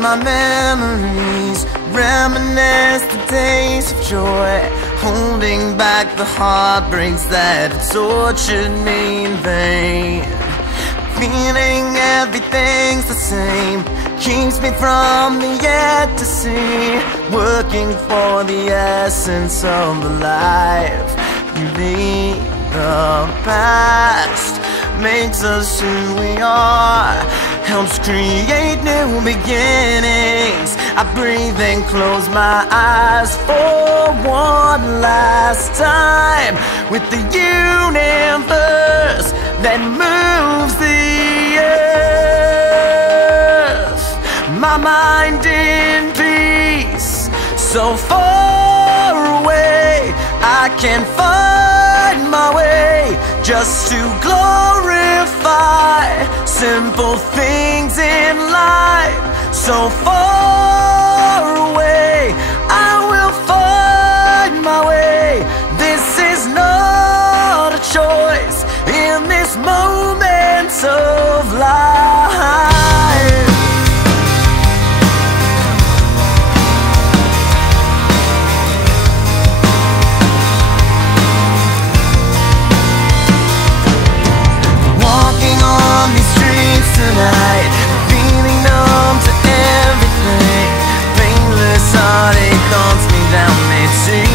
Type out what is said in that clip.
in my memories, reminisce the days of joy, holding back the heartbreaks that tortured me in vain. Feeling everything's the same keeps me from the yet to see, working for the essence of the life you lead. The past makes us who we are, helps create new beginnings. I breathe and close my eyes for one last time with the universe that moves the earth. My mind in peace, so far away, I can find my way just to glorify simple things in life. So far away, I will find my way. This is not a choice in this moment of life. Tonight, feeling numb to everything, painless heartache haunts me down, it seems.